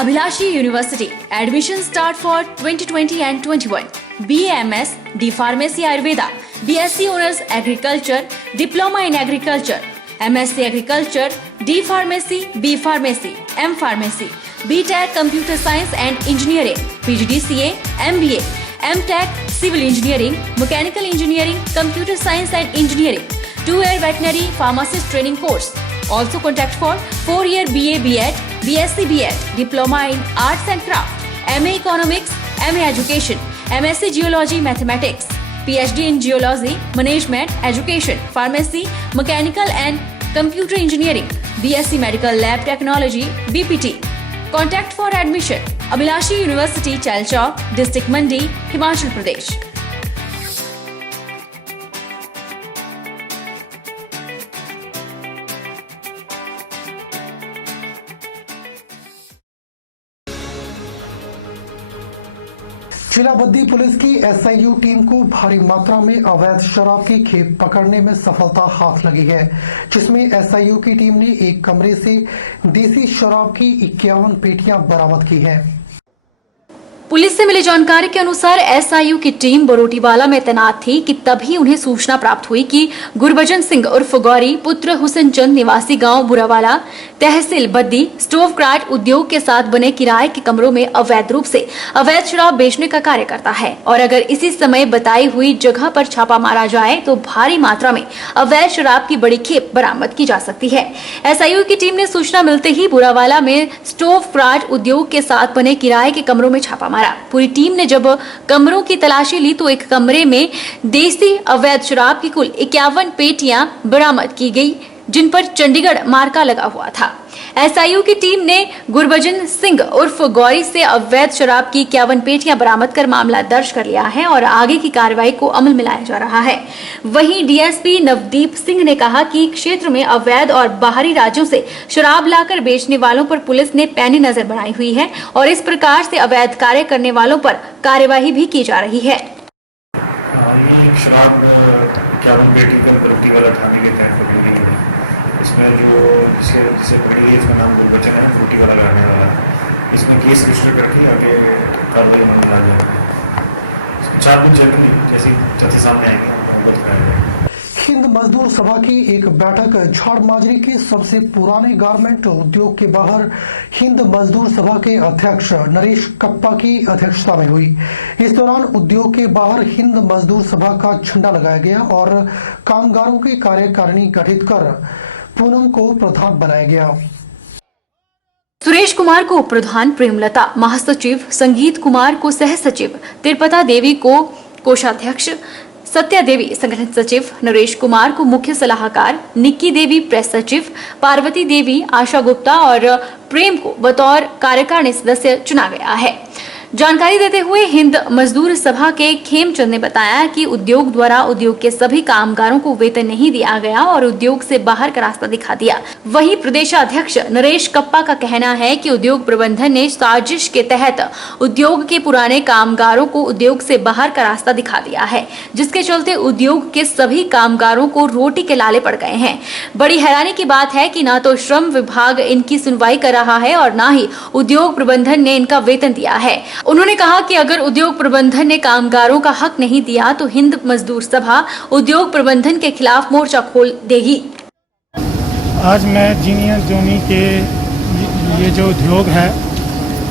Abhilashi University. Admission start for 2020 and 21. BAMS, D Pharmacy Ayurveda, BSc Honors Agriculture, Diploma in Agriculture, MSc Agriculture, D Pharmacy, B Pharmacy, M Pharmacy, BTech Computer Science and Engineering, PGDCA, MBA, MTech Civil Engineering, Mechanical Engineering, Computer Science and Engineering, 2-year Veterinary Pharmacist Training Course. Also contact for 4-year BA BEd, BSc BEd, Diploma in Arts and Craft, MA Economics, MA Education, MSc Geology Mathematics, PhD in Geology, Management, Education, Pharmacy, Mechanical and Computer Engineering, BSc Medical Lab Technology, BPT. Contact for admission. Abhilashi University, Chalchawk, District Mandi, Himachal Pradesh. जिला Baddi police की SIU team को भारी मात्रा में अवैध शराब की खेप पकड़ने में सफलता हाथ लगी है, जिसमें एसआईयू की टीम ने एक कमरे से देसी शराब की 51 पेटियां बरामद की हैं। पुलिस से मिली जानकारी के अनुसार एसआईयू की टीम बरोटीवाला में तैनात थी कि तभी उन्हें सूचना प्राप्त हुई कि गुरबचन सिंह उर्फ गौरी पुत्र हुसैन चंद निवासी गांव बुरावाला तहसील बद्दी स्टोव क्राट उद्योग के साथ बने किराए के कमरों में अवैध रूप से अवैध शराब बेचने का कार्य करता है और अगर इसी समय बताई हुई जगह पर छापा मारा जाए तो भारी मात्रा में अवैध शराब की बड़ी खेप बरामद की जा सकती है। एसआईयू की टीम ने सूचना मिलते ही बुरावाला में स्टोव क्राट उद्योग के साथ बने किराए के कमरों में छापा मारा। पूरी टीम ने जब कमरों की तलाशी ली तो एक कमरे में देसी अवैध शराब की कुल 51 पेटियां बरामद की गई, जिन पर चंडीगढ़ मार्का लगा हुआ था। एसआईयू की टीम ने गुरबचन सिंह उर्फ गौरी से अवैध शराब की 51 पेटियां बरामद कर मामला दर्ज कर लिया है और आगे की कार्रवाई को अमल में लाया जा रहा है। वहीं डीएसपी नवदीप सिंह ने कहा कि क्षेत्र में अवैध और बाहरी राज्यों से शराब लाकर बेचने वालों पर पुलिस ने पैनी नजर बनाई हुई है और इस प्रकार से अवैध कार्य करने वालों पर कार्यवाही भी की जा रही है। शराब 51 पेटी के बरोटीवाला थाने के तहत पकड़ी गई है। इसमें जो जिसे पकड़ी है इसका नाम गुरबचन है, बरोटीवाला रहने वाला है। इसमें केस रजिस्टर करके आगे कार्रवाई में ला जाएगी। इसमें 4 दिन चलेंगे, जैसे सामने आएंगे हम बताएंगे। हिंद मजदूर सभा की एक बैठक झाड़माजरी के सबसे पुराने गारमेंट उद्योग के बाहर हिंद मजदूर सभा के अध्यक्ष नरेश कप्पा की अध्यक्षता में हुई। इस दौरान उद्योग के बाहर हिंद मजदूर सभा का झंडा लगाया गया और कामगारों की कार्यकारिणी गठित कर पूनम को प्रधान बनाया गया। सुरेश कुमार को प्रधान, प्रेमलता महासचिव, संगीत कुमार को सह सचिव, तिरुपता देवी को कोषाध्यक्ष, सत्या देवी संगठन सचिव, नरेश कुमार को मुख्य सलाहकार, निक्की देवी प्रेस सचिव, पार्वती देवी, आशा गुप्ता और प्रेम को बतौर कार्यकारिणी सदस्य चुना गया है। जानकारी देते हुए हिंद मजदूर सभा के खेमचंद ने बताया कि उद्योग द्वारा उद्योग के सभी कामगारों को वेतन नहीं दिया गया और उद्योग से बाहर का रास्ता दिखा दिया। वहीं प्रदेशाध्यक्ष नरेश कप्पा का कहना है कि उद्योग प्रबंधन ने साजिश के तहत उद्योग के पुराने कामगारों को उद्योग से बाहर का रास्ता दिखा दिया है, जिसके चलते उद्योग के सभी कामगारों को रोटी के लाले पड़ गए हैं। बड़ी हैरानी की बात है कि न तो श्रम विभाग इनकी सुनवाई कर रहा है और न ही उद्योग प्रबंधन ने इनका वेतन दिया है। उन्होंने कहा कि अगर उद्योग प्रबंधन ने कामगारों का हक नहीं दिया तो हिंद मजदूर सभा उद्योग प्रबंधन के खिलाफ मोर्चा खोल देगी। आज मैं जीनियर जोनी के ये जो उद्योग है,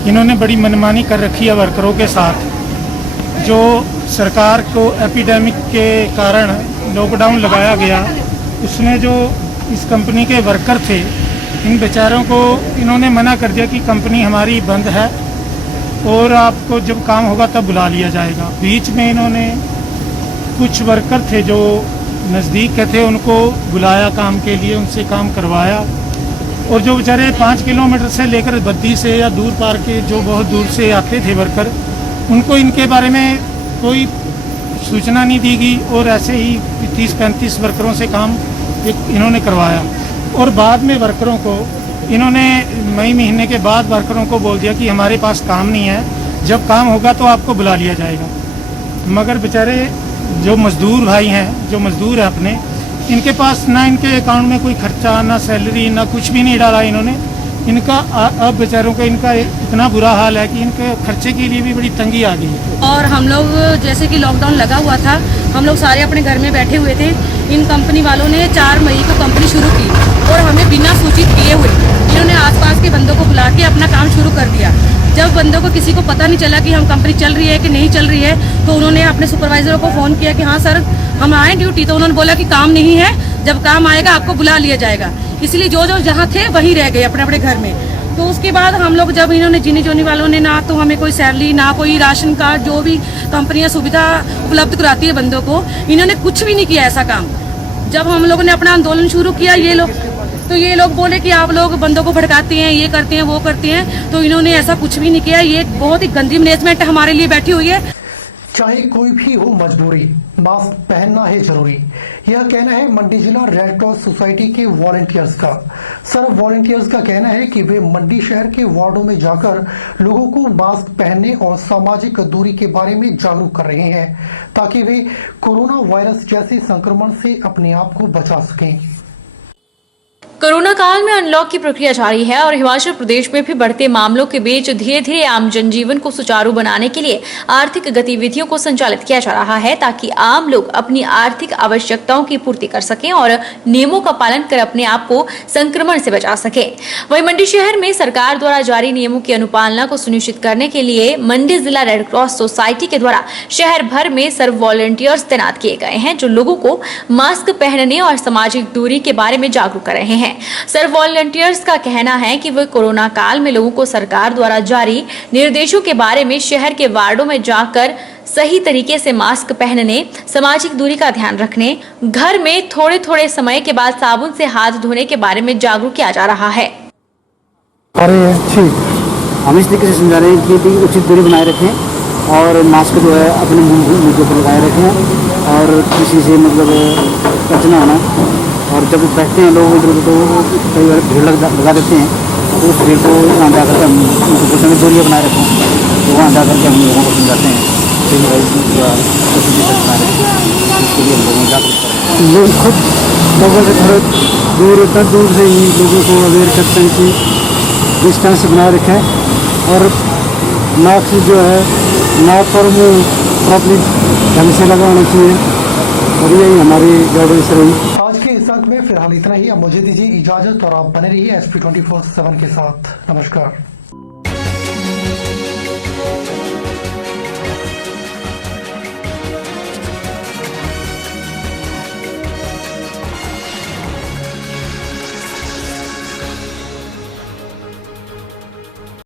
इन्होंने बड़ी मनमानी कर रखी है वर्करों के साथ। जो सरकार को एपिडेमिक के कारण लॉकडाउन लगाया गया, उसमें जो इस कंपनी के वर्कर थे, इन बेचारों को इन्होंने मना कर दिया कि कंपनी हमारी बंद है और आपको जब काम होगा तब बुला लिया जाएगा। बीच में इन्होंने कुछ वर्कर थे जो नज़दीक के थे, उनको बुलाया काम के लिए, उनसे काम करवाया और जो बेचारे 5 किलोमीटर से लेकर बद्दी से या दूर पार के जो बहुत दूर से आते थे वर्कर, उनको इनके बारे में कोई सूचना नहीं दी गई और ऐसे ही 30-35 वर्करों से काम इन्होंने करवाया और बाद में वर्करों को इन्होंने मई महीने के बाद वर्करों को बोल दिया कि हमारे पास काम नहीं है, जब काम होगा तो आपको बुला लिया जाएगा। मगर बेचारे जो मज़दूर भाई हैं, जो मज़दूर हैं अपने, इनके पास ना इनके अकाउंट में कोई खर्चा, ना सैलरी, ना कुछ भी नहीं डाला इन्होंने। इनका अब बेचारों का इनका इतना बुरा हाल है कि इनके खर्चे के लिए भी बड़ी तंगी आ गई है। और हम लोग जैसे कि लॉकडाउन लगा हुआ था, हम लोग सारे अपने घर में बैठे हुए थे। इन कंपनी वालों ने 4 मई को कंपनी शुरू की और हमें बिना सूचित किए हुए इन्होंने आसपास के बंदों को बुला के अपना काम शुरू कर दिया। जब बंदों को किसी को पता नहीं चला कि हम कंपनी चल रही है कि नहीं चल रही है, तो उन्होंने अपने सुपरवाइजरों को फ़ोन किया कि हाँ सर हम आए ड्यूटी, तो उन्होंने बोला कि काम नहीं है, जब काम आएगा आपको बुला लिया जाएगा। इसलिए जो जो जहाँ थे वहीं रह गए अपने अपने घर में। तो उसके बाद हम लोग जब इन्होंने जीनी जोनी वालों ने ना तो हमें कोई सैलरी ना कोई राशन कार्ड, जो भी कंपनियां सुविधा उपलब्ध कराती है बंदों को, इन्होंने कुछ भी नहीं किया ऐसा काम। जब हम लोगों ने अपना आंदोलन शुरू किया ये लोग बोले कि आप लोग बंदों को भड़काते हैं, ये करते हैं वो करते हैं, तो इन्होंने ऐसा कुछ भी नहीं किया। ये बहुत ही गंदी मैनेजमेंट हमारे लिए बैठी हुई है। चाहे कोई भी हो मजबूरी, मास्क पहनना है जरूरी, यह कहना है मंडी जिला रेड क्रॉस सोसाइटी के वॉलंटियर्स का। सर वॉलंटियर्स का कहना है कि वे मंडी शहर के वार्डों में जाकर लोगों को मास्क पहनने और सामाजिक दूरी के बारे में जागरूक कर रहे हैं ताकि वे कोरोना वायरस जैसे संक्रमण से अपने आप को बचा सकें। कोरोना काल में अनलॉक की प्रक्रिया जारी है और हिमाचल प्रदेश में भी बढ़ते मामलों के बीच धीरे धीरे आम जनजीवन को सुचारू बनाने के लिए आर्थिक गतिविधियों को संचालित किया जा रहा है ताकि आम लोग अपनी आर्थिक आवश्यकताओं की पूर्ति कर सकें और नियमों का पालन कर अपने आप को संक्रमण से बचा सके। वहीं मंडी शहर में सरकार द्वारा जारी नियमों की अनुपालना को सुनिश्चित करने के लिए मंडी जिला रेड क्रॉस सोसाइटी के द्वारा शहर भर में सर्व वॉलंटियर्स तैनात किए गए हैं जो लोगों को मास्क पहनने और सामाजिक दूरी के बारे में जागरूक कर रहे हैं। सर्व वॉलंटियर्स का कहना है कि वे कोरोना काल में लोगों को सरकार द्वारा जारी निर्देशों के बारे में शहर के वार्डों में जाकर सही तरीके से मास्क पहनने, सामाजिक दूरी का ध्यान रखने, घर में थोड़े थोड़े समय के बाद साबुन से हाथ धोने के बारे में जागरूक किया जा रहा है। हम इस तरीके से समझा रहे हैं कि उचित दूरी बनाए रखें और मास्क जो है अपने मुंह के ऊपर लगाए रखें और किसी से मतलब टच ना होना। और जब बैठते हैं लोग इधर तो कई बार भीड़ लगा देते हैं, तो उस भीड़ को वहाँ जा करके हम कुछ समय दूरियाँ बनाए रखें, तो वहाँ जा करके हम लोगों को समझाते हैं इसके लिए हम लोगों को जागरूक करते हैं। लोग खुद लोगों से थोड़ा दूर उतना दूर से ही लोगों को अवेयर करते हैं कि डिस्टेंस बनाए रखें और मास्क जो है नाक पर मुँह प्रॉपर्ली ढंग से लगाना चाहिए और यही हमारी गाइडेंस रही। आज के इस अंक में फिलहाल इतना ही। अब मुझे दीजिए इजाजत और आप बने रहिए SP24/7 के साथ। नमस्कार।